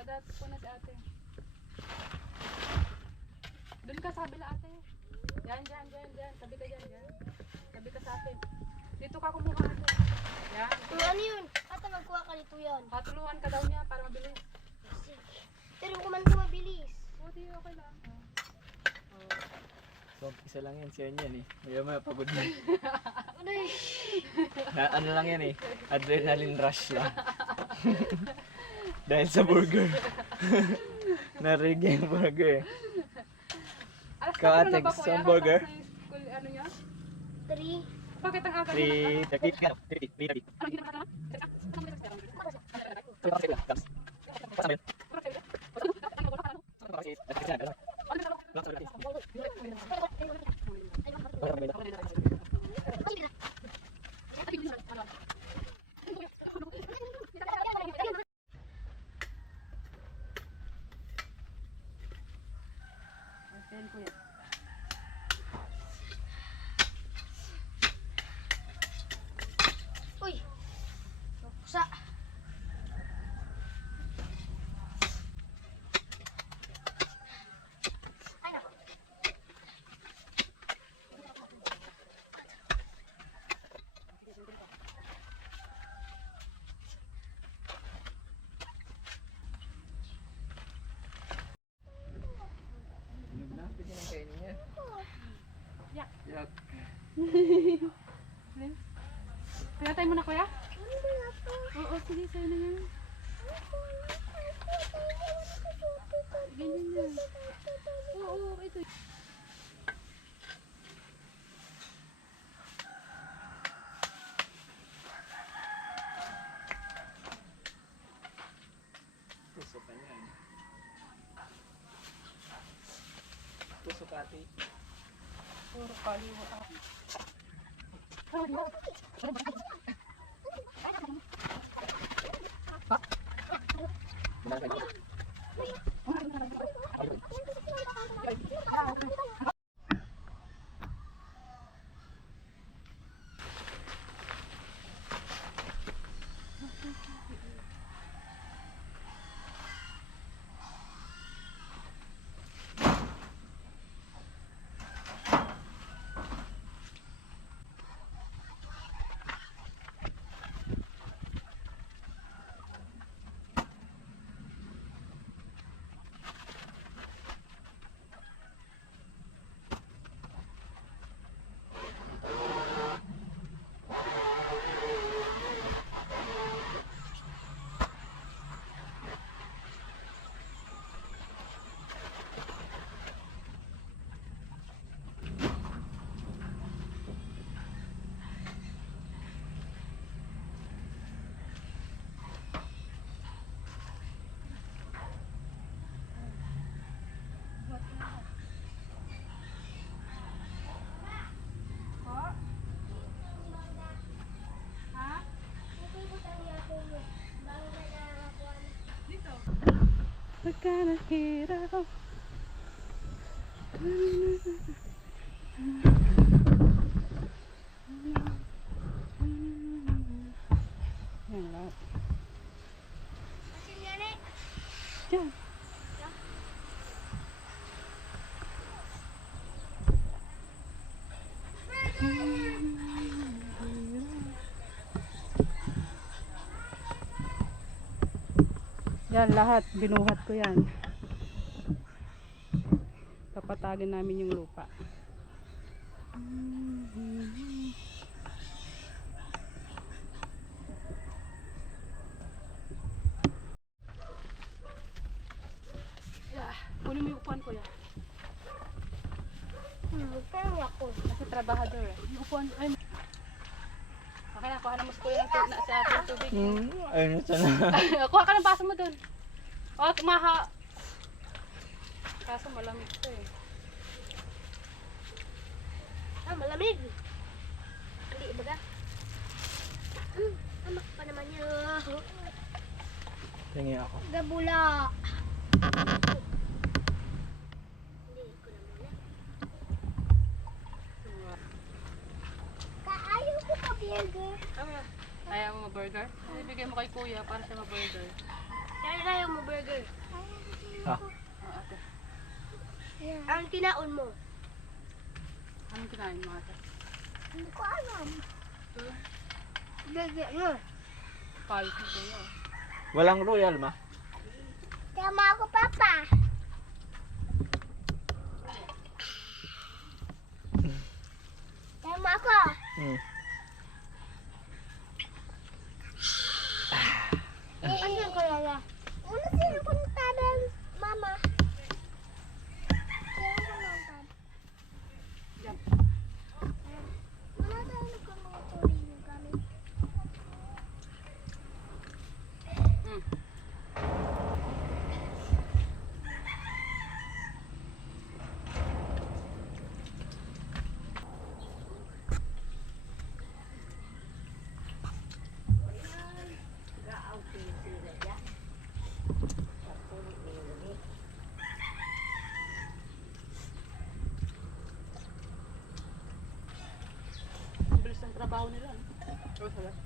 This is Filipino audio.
Padato po na si ate. Doon ka sa kabila ate. Yan. Tabi ka dyan. Tabi ka sa atin. Dito ka kumuha ate. Yan. Ano yun? Ate, magkuha ka nito yan. Patulungan ka daw niya para mabilis. Sige. Pero kuman ko mabilis. O, di okay lang. So, isa lang yan, siya yan eh. Maya pagod na. Ano eh? Ano lang yan eh, adrenaline rush lang. Dahil sa burger. Narig yung burger eh. Alas Ikaw, na ate, ba gusto kuya? ang burger? Alas na yung school, ano niya? 3. Bakit ang aga 3:30. Ano ginagawa? Uy! Sa. Ay, nako. Pwede nang kainin niya. Yak. Yak. Pinatay mo na kuya? Oo, sige, sa'yo na yan. Ganyan na. Oo, ito. Tusok ka niyan. Tusok ka ate. Puro kaliwa ako. Pagka nahirap. Yan lahat. Diyan. Yan lahat, binuhat ko yan. Papatagin namin yung lupa. Yeah, kunin mo yung upuan ko yan. Pero ako. Kasi trabahador eh. Yung upuan, ay. Okay na, kuha na mo sa kuya ng sa ating tubig. Ayun ito na. Kuha ka ng baso mo dun. O, maha. Kaso malamig ito eh. Ah, malamig. Hindi, baga. Amak pa naman yun. Tingi ako. Gabula. Hindi ko na muna. Kaayaw ko pa burger. Ayaw mo burger? Ibigay mo kay kuya para siya ma-burger. Kaya ayaw mo burger. Oh, ate. Ang kinaon mo. Anong kinain mo ate? Hindi ko alam. Gagi, ano? Palis mo kayo. Walang royal, ma. Tama ako, Papa. Tama ako. Hmm. Ano yung kulala? Una sino punta doon, Mama? Sino punta? Diyan. Wala tayo nagkakatuloy yung kami. Mm. Ang bilis ng trabaho nila. No? Oh, sarap.